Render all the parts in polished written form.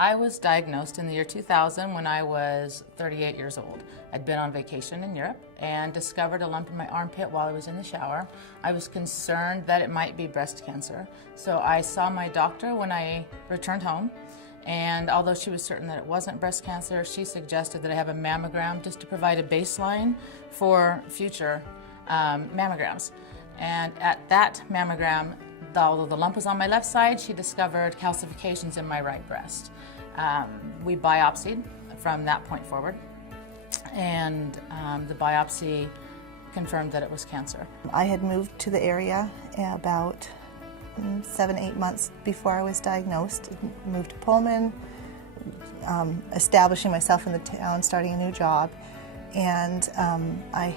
I was diagnosed in the year 2000 when I was 38 years old. I'd been on vacation in Europe and discovered a lump in my armpit while I was in the shower. I was concerned that it might be breast cancer, so I saw my doctor when I returned home, and although she was certain that it wasn't breast cancer, she suggested that I have a mammogram just to provide a baseline for future mammograms. And at that mammogram, although the lump was on my left side, she discovered calcifications in my right breast. We biopsied from that point forward, and the biopsy confirmed that it was cancer. I had moved to the area about 7-8 months before I was diagnosed. Moved to Pullman, establishing myself in the town, starting a new job, and I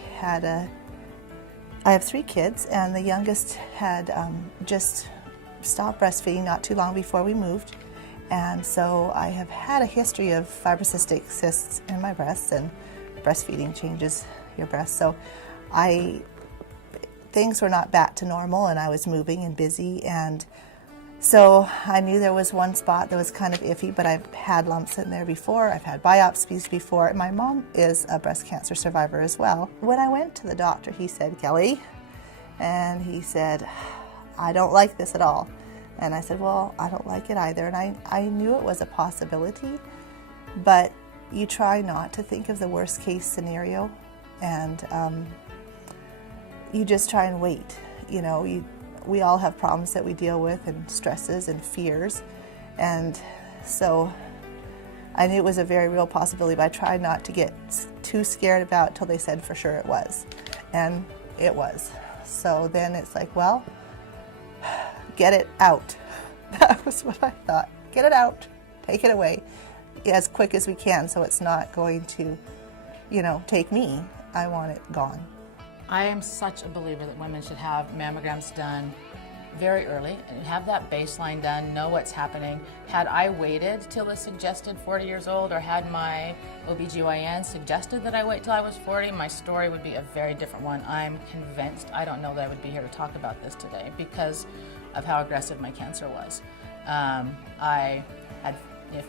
have 3 kids, and the youngest had just stopped breastfeeding not too long before we moved. And so I have had a history of fibrocystic cysts in my breasts, and breastfeeding changes your breasts. So things were not back to normal, and I was moving and busy, and so I knew there was one spot that was kind of iffy, but I've had lumps in there before, I've had biopsies before, and my mom is a breast cancer survivor as well. When I went to the doctor, he said, "Kelly," and he said, "I don't like this at all." And I said, "Well, I don't like it either." And I knew it was a possibility, but you try not to think of the worst case scenario, and you just try and wait. You know, we all have problems that we deal with, and stresses and fears, and so I knew it was a very real possibility, but I tried not to get too scared about it till they said for sure it was, and it was. So then it's like, well, get it out. That was what I thought. Get it out, take it away as quick as we can, so it's not going to, take me. I want it gone. I am such a believer that women should have mammograms done very early and have that baseline done, know what's happening. Had I waited till the suggested 40 years old, or had my OBGYN suggested that I wait till I was 40, my story would be a very different one. I'm convinced. I don't know that I would be here to talk about this today because of how aggressive my cancer was. I had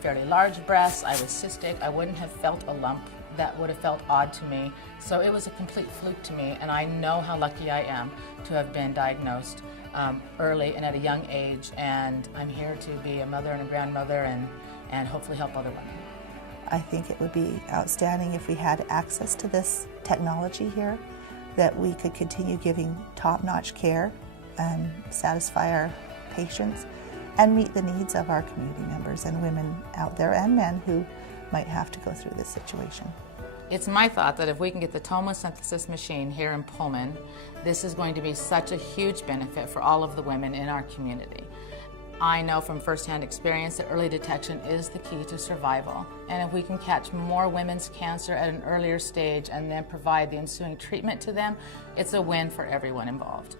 fairly large breasts, I was cystic, I wouldn't have felt a lump. That would have felt odd to me. So it was a complete fluke to me, and I know how lucky I am to have been diagnosed early and at a young age, and I'm here to be a mother and a grandmother and hopefully help other women. I think it would be outstanding if we had access to this technology here, that we could continue giving top-notch care and satisfy our patients and meet the needs of our community members and women out there, and men who might have to go through this situation. It's my thought that if we can get the tomosynthesis machine here in Pullman, this is going to be such a huge benefit for all of the women in our community. I know from firsthand experience that early detection is the key to survival. And if we can catch more women's cancer at an earlier stage and then provide the ensuing treatment to them, it's a win for everyone involved.